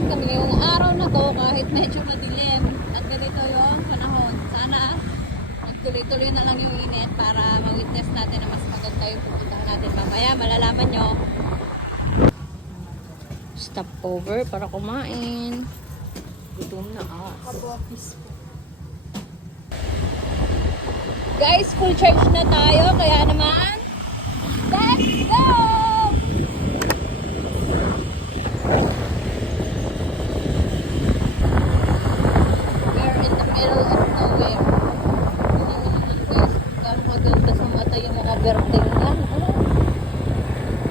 umakyat kami ngayong araw na to kahit medyo madilim at ganito yung panahon. Sana tuloy-tuloy na lang yung init para ma-witness natin na mas maganda yung pupuntahan natin mamaya. Malalaman nyo. Stop over para kumain. Gutom na ako. Guys, full charge na tayo. Kaya naman, let's go! We're in the middle of nowhere. Guys, gano'ng maganda sa mata yung mga berteng yan.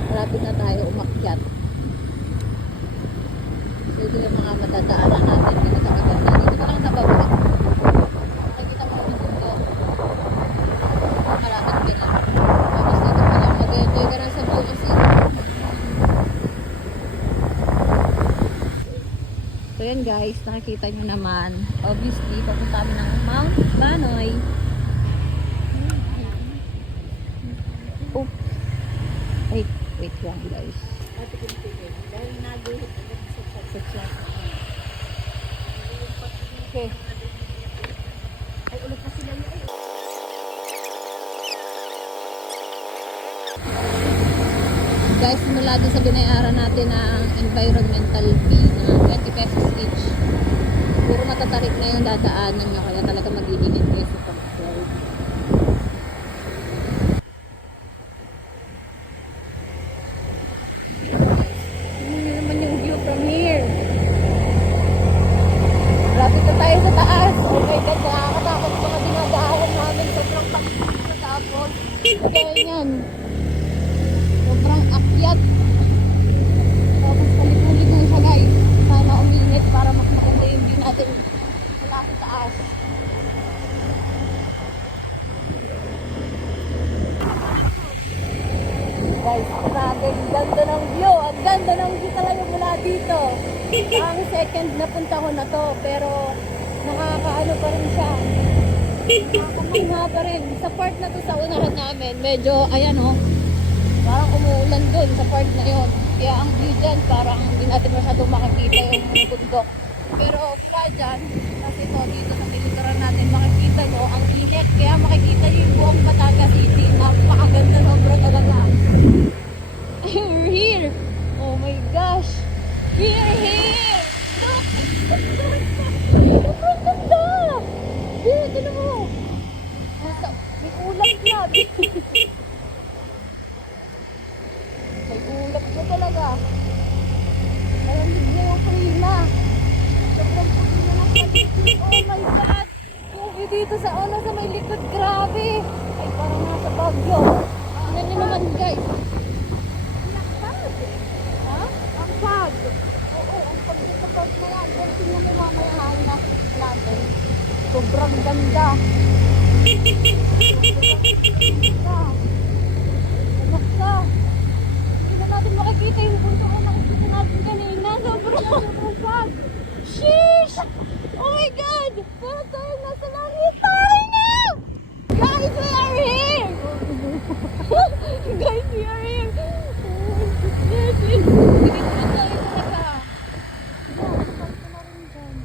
Malapit na tayo umakyat. So, ito yung mga matadaanan natin. Pinagkakaganda. Dito pa lang sa baba. Nakikita mo yung mundo. Malapit ka lang. Tapos dito pa lang. Mag-enjoy ka lang sa view kasi. So yan guys, nakikita nyo naman. Obviously, papunta kami ng Mount Banoy. Oh. Wait lang guys. Dahil naguhit sa chat. Okay. Ay, ulit pa sila yun. Guys, simula din sa binayaran natin ng environmental fee na 20 pesos each. Puro matatarik na yung dadaanan nyo, kaya talaga mag-iinit kayo sa pag-road. Tingnan naman yung view from here. Lapit na tayo sa taas. Oh my God, nakakatakot mga dinadaanan namin. Sobrang pakit sa tapos. Kaya yan. Sobrang akyat. Tapos palipuligo siya guys. Sana uminit para mas maganda yung view natin mula sa taas. Guys, grabe. Ang ganda ng view. Ang ganda ng view talaga mula dito. Ang second na punta ko na to. Pero nakakaano pa rin siya. Nakakamangha pa rin. Sa part na to sa unahan namin, medyo ayan oh. Parang umuulan dun sa part na yon. Kaya ang view dyan, parang hindi natin masyadong makikita yung bundok. Pero kaya dyan, kasi ito dito sa tilikuran natin, makikita nyo ang init. Kaya makikita nyo yung buong Batangas City. Napakaganda sobra talaga. We're here! Oh my gosh! We're here! Look! Sobrang ganda! Dito, tinan mo! May ulap na! May ulap na talaga. Malamig na yung klima. Sobrang puti na ng paligid. Oh my God! Yung view dito sa una sa may likod. Grabe! Ay, parang nasa Baguio. Tingnan nyo naman guys. Ha? Ang pag. Oo, ang pag sa pag na yan. Pero tingnan mo mamaya hangin natin. Sobrang ganda. Anak ka. Hindi na natin makikita yung punto ko nakikita natin kanina. Sobrang pag. Sheesh! Oh my God! Pero tayo nasa langit tayo na! Guys, we are here! Guys, we are here! Oh my goodness! Sige na tayo talaga. Kapag ko na rin dyan.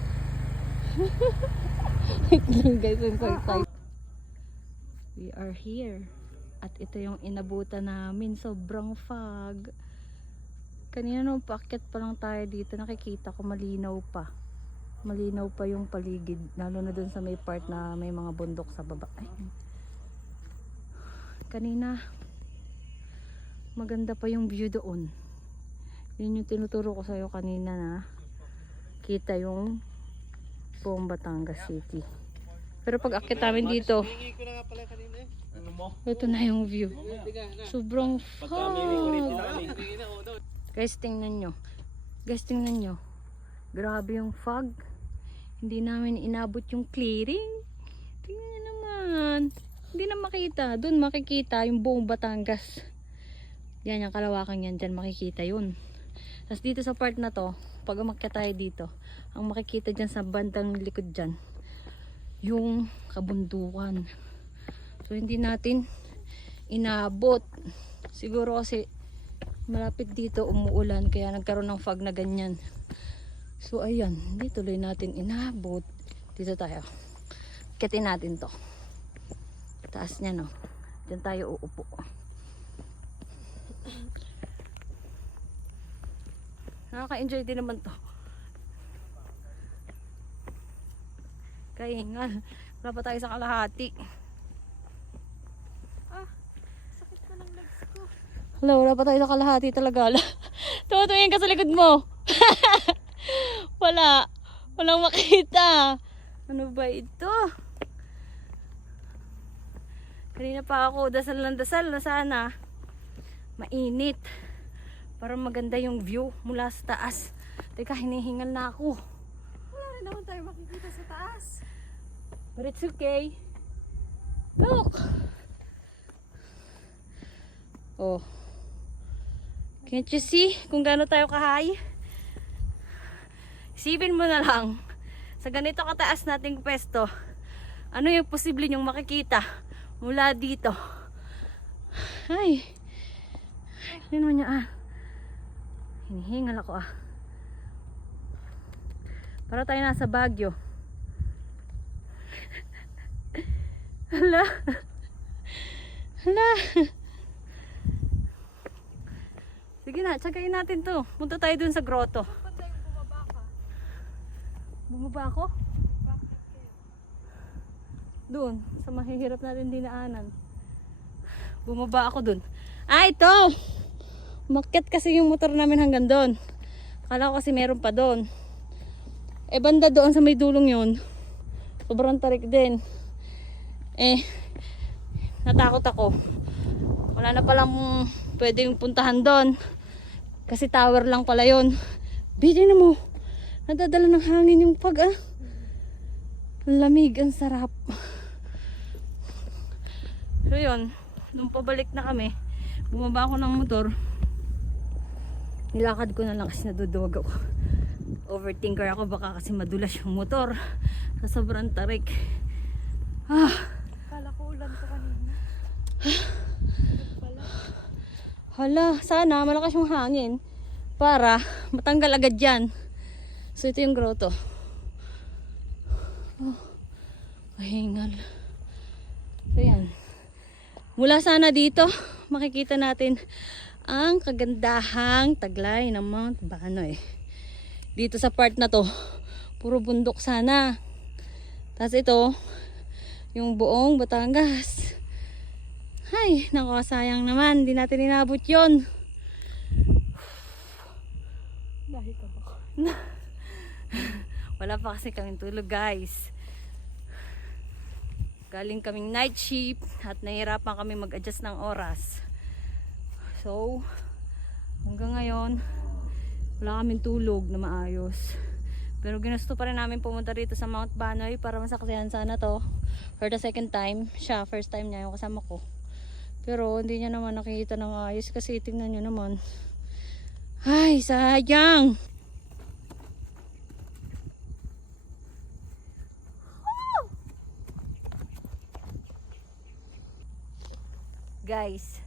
Wait lang guys, I'm so excited. We are here. At ito yung inabutan namin. Sobrang fog. Kanina nung paakyat pa lang tayo dito, nakikita ko malinaw pa. Malinaw pa yung paligid. Lalo na dun sa may part na may mga bundok sa baba. Ay. Kanina, maganda pa yung view doon. Yun yung tinuturo ko sa'yo kanina na kita yung buong Batangas City. Pero pag akit namin dito, ito na yung view. Sobrang fog. Guys, tingnan nyo. Guys, tingnan nyo. Grabe yung fog. Hindi namin inabot yung clearing. Tingnan nyo naman. Hindi na makita. Doon makikita yung buong Batangas. Yan, yung kalawakan yan. Diyan makikita yun. Tapos dito sa part na to, pag umakyat tayo dito, ang makikita dyan sa bandang likod dyan, yung kabundukan. So hindi natin inabot. Siguro kasi malapit dito umuulan kaya nagkaroon ng fog na ganyan. So ayan, hindi tuloy natin inabot. Dito tayo. Akitin natin to. Taas niya no. Diyan tayo uupo. Nakaka-enjoy din naman to. Kaingal. Wala pa tayo sa kalahati. Sakit ko ng legs ko. Wala, wala pa tayo sa kalahati talaga. Tumutungin ka sa likod mo. Wala. Walang makita. Ano ba ito? Kanina pa ako dasal ng dasal na sana mainit. Para maganda yung view mula sa taas. Teka, hinihingal na ako. Wala rin naman tayo makikita sa taas. But it's okay. Look! Oh. Can't you see kung gaano tayo ka-high? Isipin mo na lang, sa ganito kataas nating pwesto, ano yung posible nyong makikita mula dito? Ay. Hindi naman niya hinihingal ako Para tayo nasa Baguio. Hala. Hala. Sige na, tsagain natin to. Punta tayo dun sa grotto. Ba't tayong bumaba ka? Bumaba ako? Bakit kayo? Doon, sa mahihirap natin dinaanan. Bumaba ako dun. Ito! Umakyat kasi yung motor namin hanggang doon. Akala ko kasi meron pa doon. Banda doon sa may dulong yun. Sobrang tarik din. Natakot ako. Wala na palang pwedeng puntahan doon. Kasi tower lang pala yun. Bidi na mo. Nadadala ng hangin yung lamig, ang sarap. So yun, nung pabalik na kami, bumaba ako ng motor. Nilakad ko na lang kasi naduduwag ako. Overthinker ako, baka kasi madulas yung motor sa sobrang tarik. Kala ko ulan ko kanina. Hala, sana malakas yung hangin para matanggal agad yan. So ito yung grotto. Mahingal. So yan. Mula sana dito, makikita natin ang kagandahang taglay ng Mount Banoy. Dito sa part na to, puro bundok sana. Tapos ito, yung buong Batangas. Ay, nakakasayang naman. Hindi natin inabot yun. Dahil ka ba? Wala pa kasi kaming tulog, guys. Galing kaming night shift at nahihirapan kami mag-adjust ng oras. So, hanggang ngayon, wala kaming tulog na maayos. Pero ginusto pa rin namin pumunta rito sa Mount Banoy para masaksihan sana to. For the second time, siya, first time niya yung kasama ko. Pero hindi niya naman nakikita ng ayos kasi tingnan niyo naman. Ay, sayang! Guys,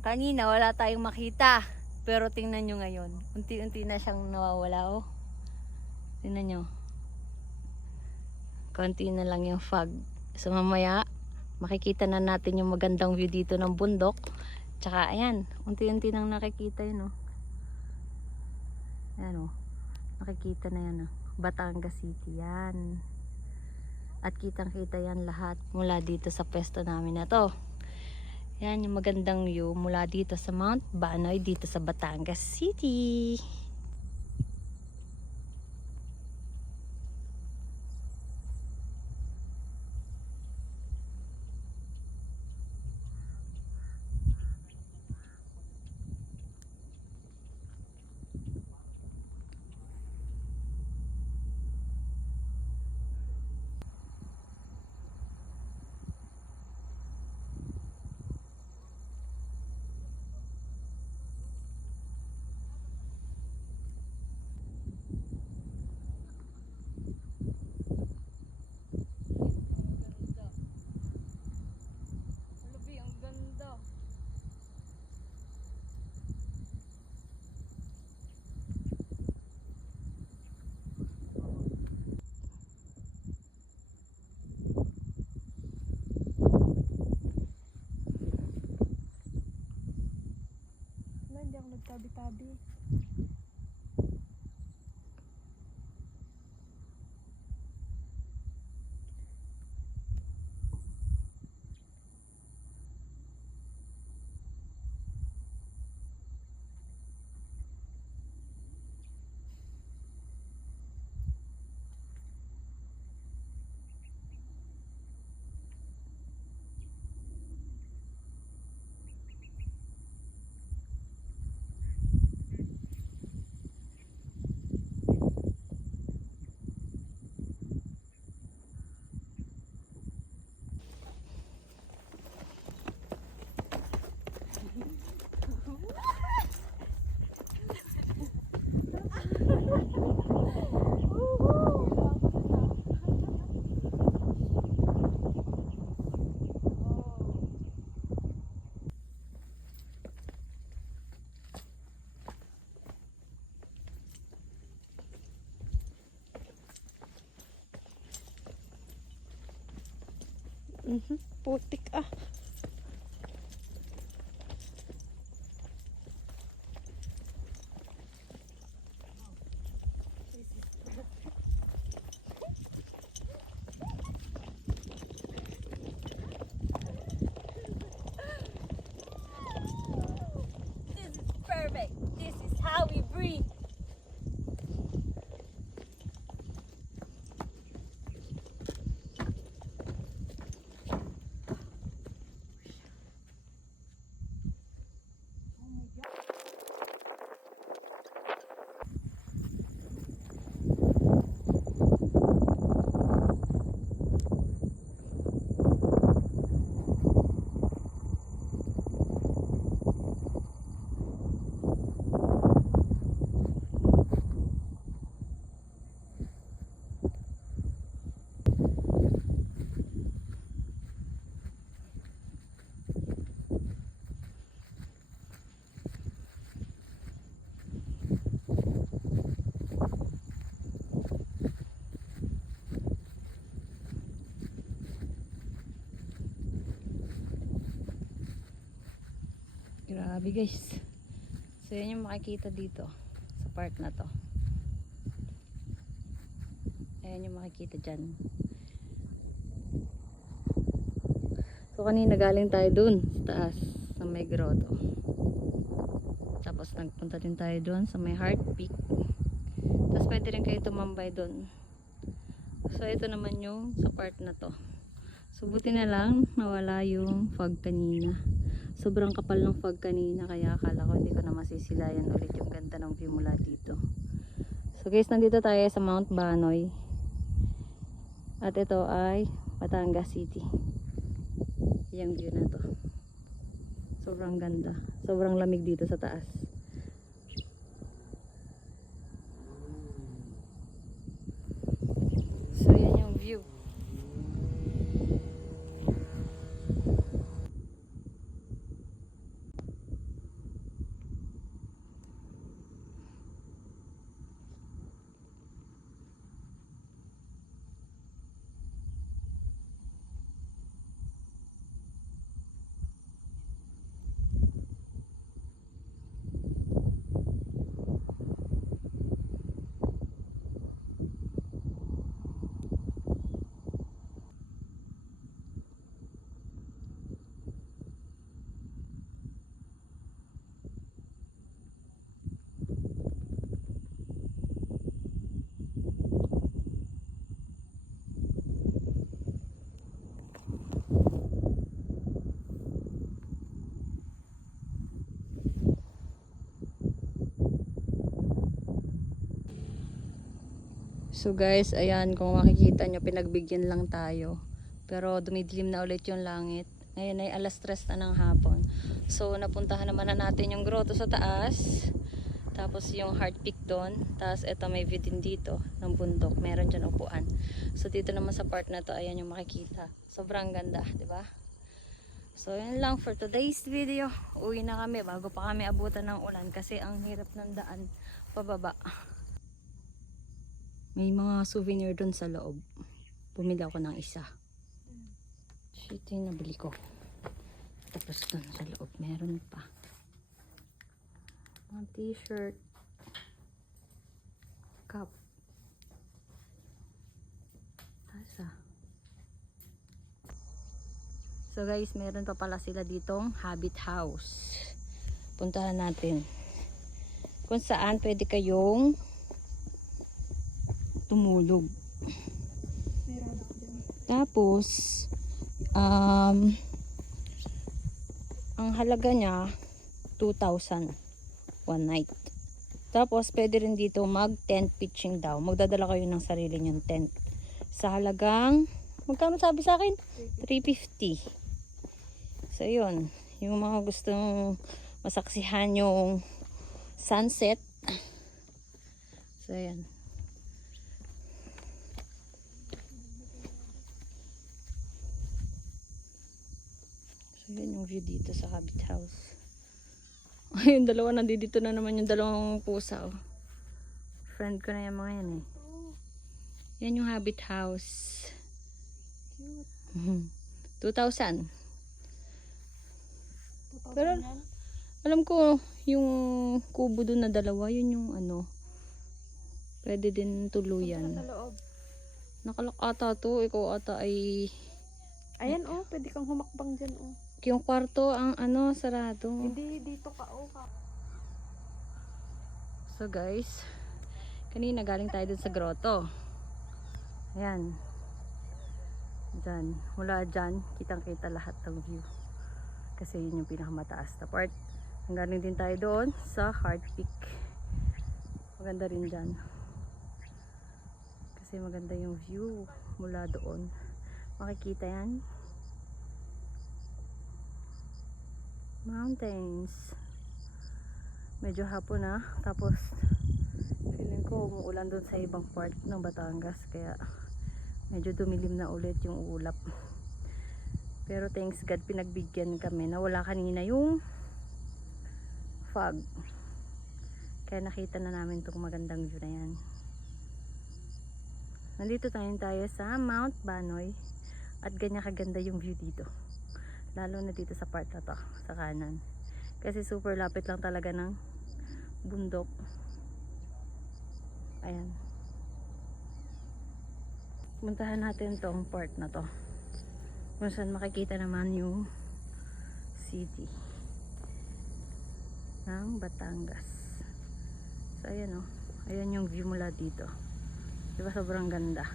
kanina wala tayong makita. Pero tingnan nyo ngayon, unti-unti na siyang nawawala, oh. Tingnan nyo. Konti na lang yung fog. So mamaya, makikita na natin yung magandang view dito ng bundok. Tsaka ayan, unti-unti nang nakikita yun, oh. Ayan, oh. Nakikita na yan, oh. Batangas City yan. At kitang-kita yan lahat mula dito sa pwesto namin na to. Yan yung magandang view mula dito sa Mount Banoy dito sa Batangas City. Tabi-tabi. Putik ah. This is perfect. This is how we breathe. Grabe guys. So yan yung makikita dito sa part na to. Ayan yung makikita dyan. So kanina galing tayo dun sa taas sa may grotto. Tapos nagpunta din tayo dun sa may Heart Peak. Tapos pwede rin kayo tumambay dun. So ito naman yung sa part na to. So buti na lang nawala yung fog kanina. Sobrang kapal ng fog kanina kaya akala ko hindi ko na masisilayan ulit yung ganda ng view mula dito. So guys, nandito tayo sa Mount Banoy. At ito ay Batangas City. Yung view na to. Sobrang ganda. Sobrang lamig dito sa taas. So yan yung view. So guys, ayan, kung makikita nyo, pinagbigyan lang tayo. Pero dumidilim na ulit yung langit. Ngayon ay alas 3 na ng hapon. So napuntahan naman na natin yung grotto sa taas. Tapos yung Heart Peak doon. Tapos ito may view din dito ng bundok. Meron dyan upuan. So dito naman sa part na to, ayan yung makikita. Sobrang ganda, di ba? So yun lang for today's video. Uwi na kami bago pa kami abutan ng ulan kasi ang hirap ng daan pababa. May mga souvenir doon sa loob. Bumili ako ng isa. Ito yung nabili ko. Tapos doon sa loob meron pa. Mga t-shirt. Cup. Asa. So guys, meron pa pala sila ditong Habit House. Puntahan natin. Kung saan pwede kayong tumulog. May rabbit dyan. Tapos, ang halaga niya, 2,000 one night. Tapos, pwede rin dito mag-tent pitching daw. Magdadala kayo ng sarili niyong tent. Sa halagang, magkano sabi sa akin? 350. So, yun. Yung mga gustong masaksihan yung sunset. So, yan. So, yun yung view dito sa Habit House. Ayun, dalawa nandito na naman yung dalawang pusa. Oh. Friend ko na yung mga yan eh. Yan yung Habit House. Cute. 2,000. 2,000 Pero, yan. alam ko, yung kubo doon na dalawa, yun yung ano, pwede din Punta tuluyan. ka sa loob. Nakalak ata to, ikaw ata ay, Ayan oh, pwede kang humakbang dyan oh. yung kwarto, ang ano, sarado. Hindi dito ka oh. So guys, kanina galing tayo dun sa grotto. Ayan. Diyan. Mula dyan, kitang-kita lahat ng view. Kasi yun yung pinakamataas na part. Galing din tayo doon sa Heart Peak. Maganda rin dyan. Kasi maganda yung view mula doon. Makikita yan. Mountains. Medyo hapon na. Tapos, feeling ko umuulan doon sa ibang part ng Batangas. Kaya, medyo dumilim na ulit yung ulap. Pero thanks God, pinagbigyan kami na wala kanina yung fog. Kaya nakita na namin itong magandang view na yan. Nandito tayo sa Mount Banoy. At ganyan kaganda yung view dito. Lalo na dito sa part na to, sa kanan. Kasi super lapit lang talaga ng bundok. Ayan. Puntahan natin tong part na to. Kung saan makikita naman yung city ng Batangas. So ayan o. Ayan yung view mula dito. Diba sobrang ganda.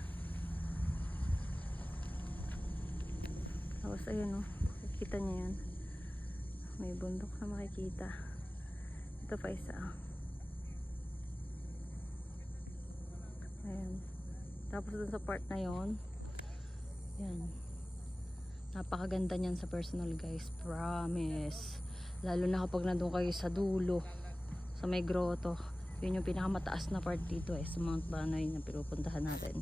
Tapos ayan o. Makikita nyo yan. May bundok na makikita. Ito pa isa. Ayan. Tapos dun sa part na yon, yan. Napakaganda niyan sa personal guys. Promise. Lalo na kapag nandun kayo sa dulo. Sa may grotto. Yun yung pinakamataas na part dito eh. Sa Mount Banoy na pinupuntahan natin.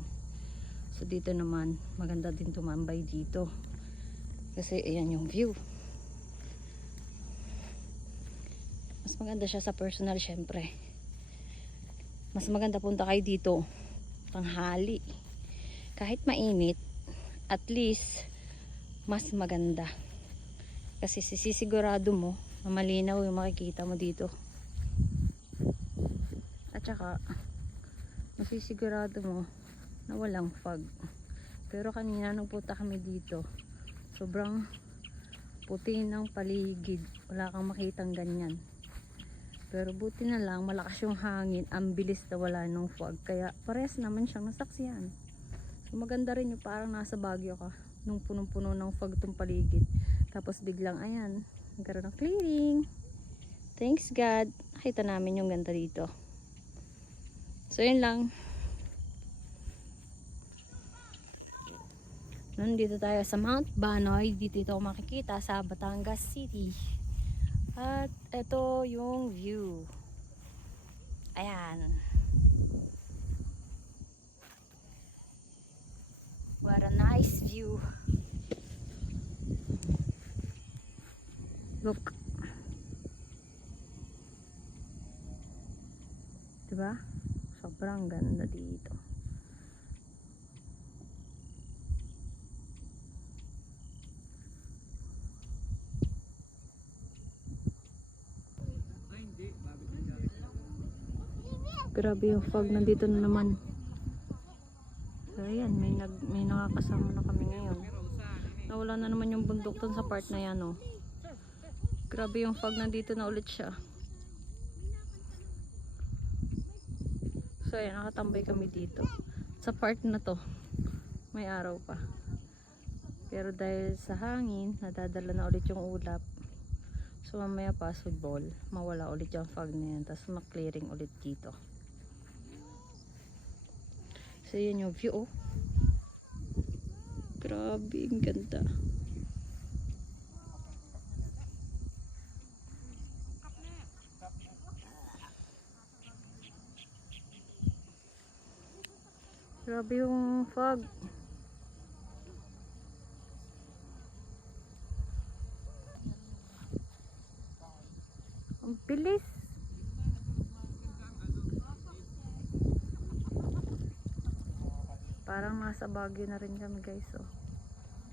So dito naman, maganda din tumambay dito. Kasi ayan yung view. Mas maganda siya sa personal syempre. Mas maganda punta kayo dito tanghali. Kahit mainit, at least mas maganda. Kasi sisisigurado mo na malinaw yung makikita mo dito. At saka masisigurado mo na walang fog. Pero kanina nung punta kami dito, sobrang puti ng paligid. Wala kang makitang ganyan. Pero buti na lang, malakas yung hangin, ang bilis na wala ng fog. Kaya parehas naman siyang nasaksihan. So maganda rin yung parang nasa Baguio ka. Nung punong-puno ng fog itong paligid. Tapos biglang ayan, nagkaroon ng clearing. Thanks God. Nakita namin yung ganda dito. So yun lang. Nandito tayo sa Mount Banoy. Dito ito makikita sa Batangas City. At ito yung view. Ayan. What a nice view. Look. Diba? Sobrang ganda dito. Grabe yung fog, nandito na naman. So ayan, may nakakasama na kami ngayon. Nawala na naman yung bundok dun sa part na yan, oh. Grabe yung fog, nandito na ulit siya. So ayan, nakatambay kami dito. Sa part na to, may araw pa. Pero dahil sa hangin, nadadala na ulit yung ulap. So mamaya possible, mawala ulit yung fog na yan. Tapos maklearing ulit dito. So yun yung view, oh. Grabe, ang ganda. Grabe yung fog. Ang bilis. Parang nasa Baguio na rin kami, guys, oh.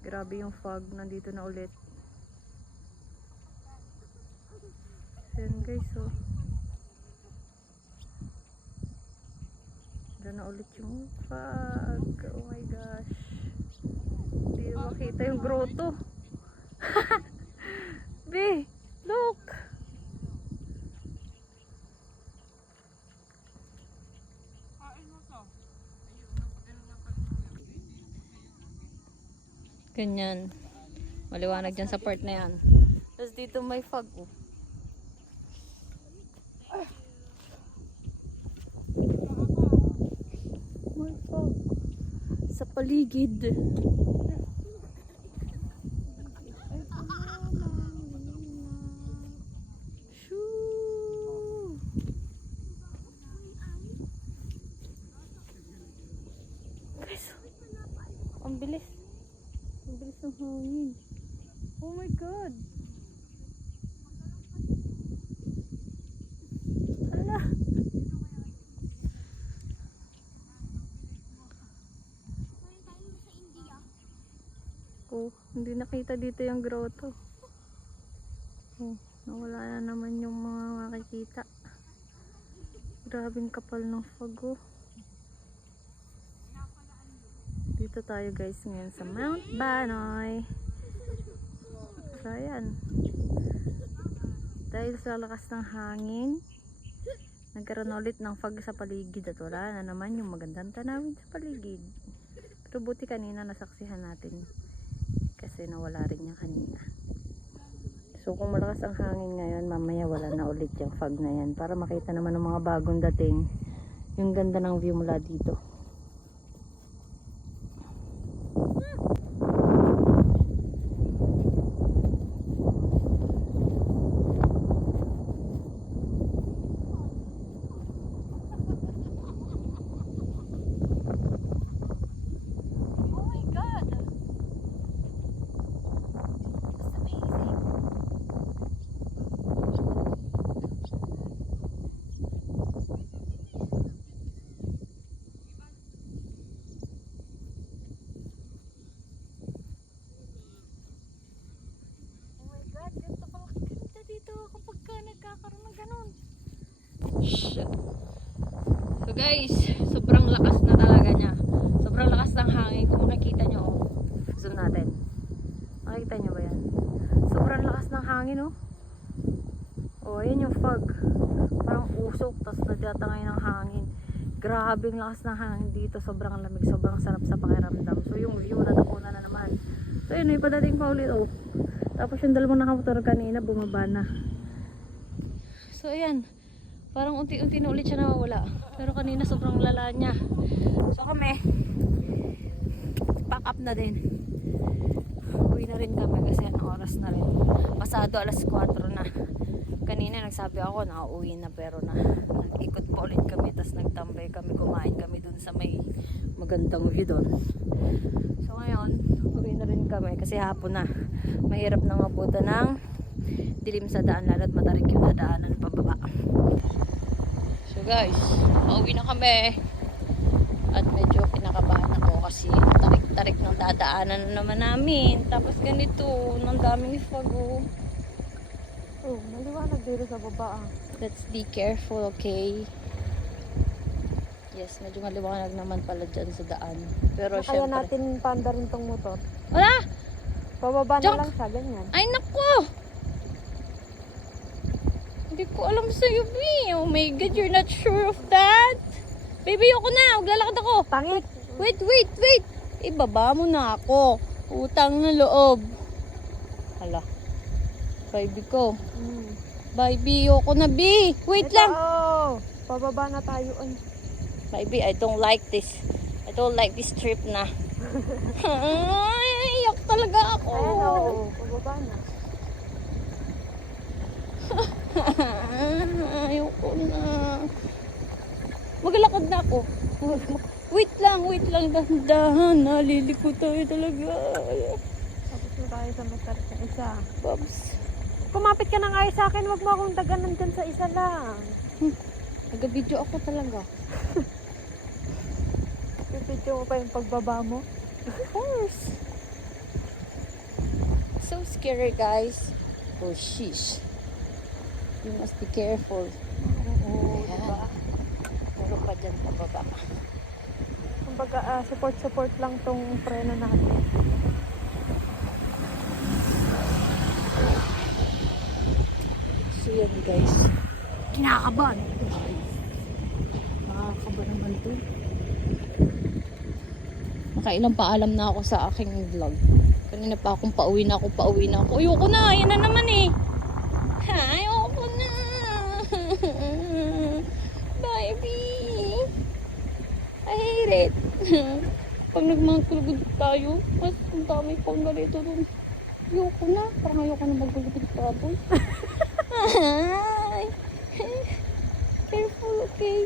Grabe yung fog, nandito na ulit. Ayan, guys, oh. Diyan na ulit yung fog. Oh my gosh. Hindi na makita yung grotto. Be, look. Ganyan. Maliwanag dyan sa part na yan. Tapos dito may fog, oh. May fog sa paligid. Shoo! Guys, ang bilis. Ang bilis ng hangin. Oh my god. Hala. Oh, hindi nakita dito yung grotto. Oh, nawala na naman yung mga makikita. Grabing kapal ng fog, oh. Dito tayo, guys, ngayon sa Mount Banoy. So ayan, dahil sa lakas ng hangin, nagkaroon ulit ng fog sa paligid at wala na naman yung magandang tanawin sa paligid. Pero buti kanina nasaksihan natin kasi nawala rin niya kanina. So kung malakas ang hangin ngayon, mamaya wala na ulit yung fog na yan para makita naman ng mga bagong dating yung ganda ng view mula dito. So guys, sobrang lakas na talaga niya. Sobrang lakas ng hangin. Kung makikita nyo, oh. Zoom natin. Makikita nyo ba yan? Sobrang lakas ng hangin, oh. Oh, ayan yung fog. Parang usok, tapos nagtatangay ng hangin. Grabing lakas ng hangin dito. Sobrang lamig, sobrang sarap sa pakiramdam. So yung view natapunan na naman. So yun, may padating pa ulit, oh. Tapos yung dalawang nakamotor kanina, bumaba na. So ayan, parang unti-unti na ulit siya nawawala. Pero kanina sobrang lala niya. So kami, pack up na din. Uwi na rin kami kasi anong oras na rin. Pasado alas 4 na. Kanina nagsabi ako na uuwi na, pero nag-ikot pa ulit kami. Tapos nagtambay kami, kumain kami dun sa may magandang view dun. So ngayon, uwi na rin kami kasi hapon na. Mahirap na mabuta ng dilim sa daan, lalo't matarik yung dadaanan pababa. So guys, pauwi na kami. At medyo kinakabahan ako kasi tarik-tarik ng dadaanan na naman namin. Tapos ganito, ng daming fog, oh. Oh, maliwanag dito sa baba, ah. Let's be careful, okay? Yes, medyo maliwanag naman pala dyan sa daan. Pero Kaya syempre. natin panda rin tong motor. Wala! Pababa na Junk! lang siya, ganyan. Ay, naku! Hindi ko alam sa'yo, B. Oh my God, you're not sure of that? Baby, ako na. Maglalakad ako. Tangit! Wait, wait, wait. Ibaba mo na ako. Utang na loob. Hala. Baby ko. Bye, B. Ako na, B. Wait Ito, lang. oh! Pababa na tayo. Ay, Baby, I don't like this. I don't like this trip na. Ay, iyak talaga ako. ayan, oh. Pababa na. Ayoko na. Maglalakad na ako. Wait lang, dahan. Naliliko tayo talaga. Tapos na tayo sa motor sa isa. Babs. Kumapit ka na nga sa akin, wag mo akong daganan dyan sa isa lang. Nag-video ako talaga. Pipidyo ko pa yung pagbaba mo. Of course. So scary, guys. Oh, sheesh. You must be careful. Oo, Ayan. diba? Puro pa dyan pababa. Kumbaga, support lang tong preno natin. So yan, guys. Kinakabahan. Nakakaba naman to. Nakailang paalam na ako sa aking vlog. Kanina pa akong pauwi na ako. Ayoko na, yan na naman eh. Ha, ayoko na. Baby. I hate it. Pag nagmangkulugod tayo, mas ang dami ko na rito dun. Ayoko na. Parang ayoko na magkulugod pa ako. Ay. Careful, okay?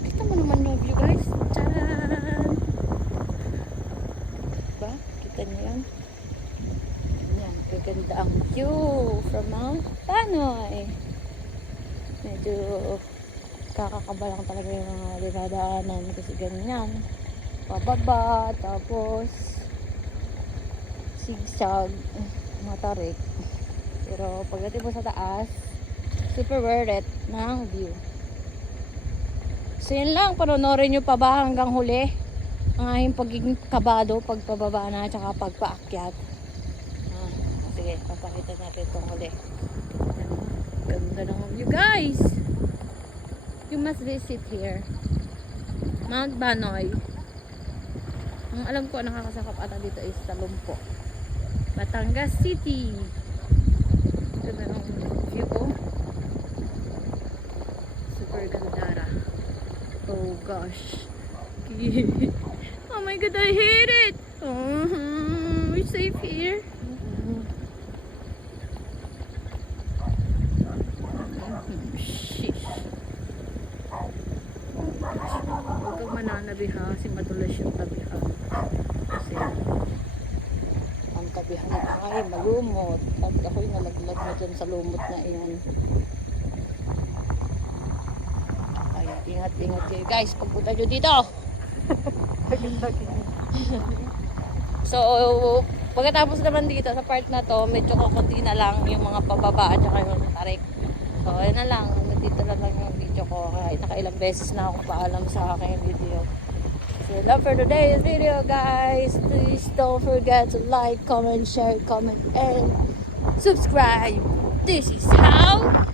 Kita mo naman yung view, guys. Tcharan! Diba? Kita niyo yan? Yan. Gaganda ang view from Mount Tanoy. Medyo kakakabalang talaga yung mga dinadaanan kasi ganyan. Pababa, tapos sigsag, matarik. Pero pagdating mo sa taas, super worth it ng view. So yun lang, panonorin nyo pa ba hanggang huli ang aking pagiging kabado pagpababa na tsaka pagpaakyat. Sige, papakita natin itong huli. Ganda ng view, guys. You must visit here. Mount Banoy. Ang alam ko nakakasakap ata dito is Talumpo, Batangas City. Ganda ng view ko. Super gandara. Oh gosh. Oh my god, I hate it. We're safe here. Sheesh. Huwag kang mananabi ha, kasi madulas yung tabihan. Kasi ang tabihan ay malumot. At ako'y nalaglag na dyan sa lumot na iyan. Ay, ingat kayo guys, pagpunta nyo dito. So, pagkatapos naman dito sa part na to, medyo kukunti na lang yung mga pababa at saka yung tarik. So, ayun na lang. Dito na lang yung video ko. Kahit nakailang beses na ako paalam sa aking video. So, love for today's video, guys. Please don't forget to like, comment, share, comment, and subscribe. This is how